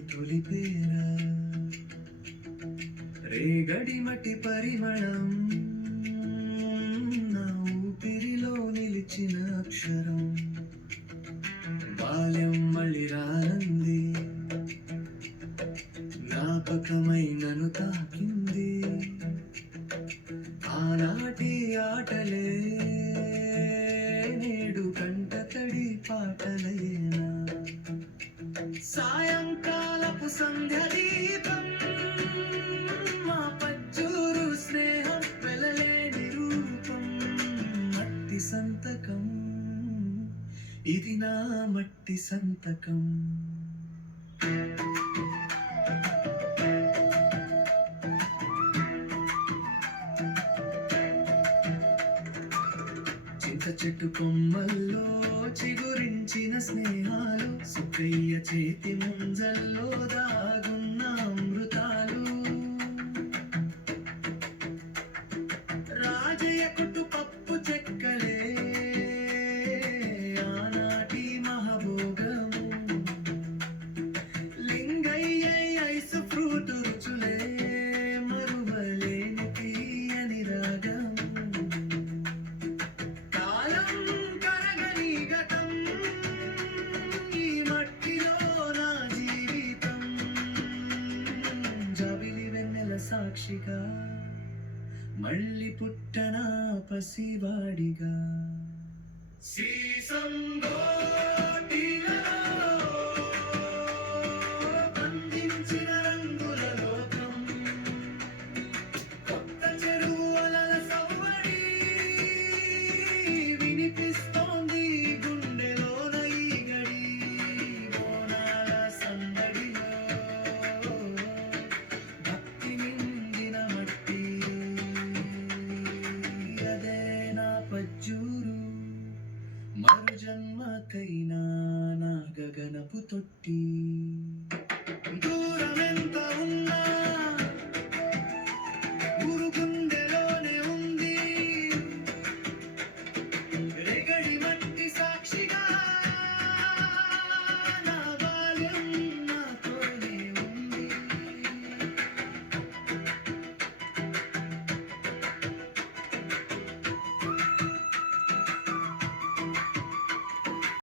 ప్రేమకి తొలిపేరా రేగడి మట్టి పరిమళం నా ఊపిరిలో నిలిచిన అక్షరం బాల్యం మళ్ళీ రానంది జ్ఞాపకమై నన్ను తాకింది ఆనాటి ఆటలే నేడు కంట తడి పాటలయేనా సాయంకాలపు సంధ్య దీపం మా పచ్చూరు స్నేహం వెలలేని రూపం మట్టి సంతకం ఇది నా మట్టి సంతకం చింత చెట్టు కొమ్మల్లో చిగురించిన స్నేహాలు సుక్కయ్య చేతి ముంజల్లో దాగున్న అమృతాలు రాజయ్య కుట్టు పప్పు చెక్కలే ఆనాటి మహభోగము లింగయ్య ఐస్ ఫ్రూట్ రుచులే మరువలేని తీయని రాగము సాక్షిగా మళ్ళీ పుట్టనా పసివాడిగా సీసం గోటిలా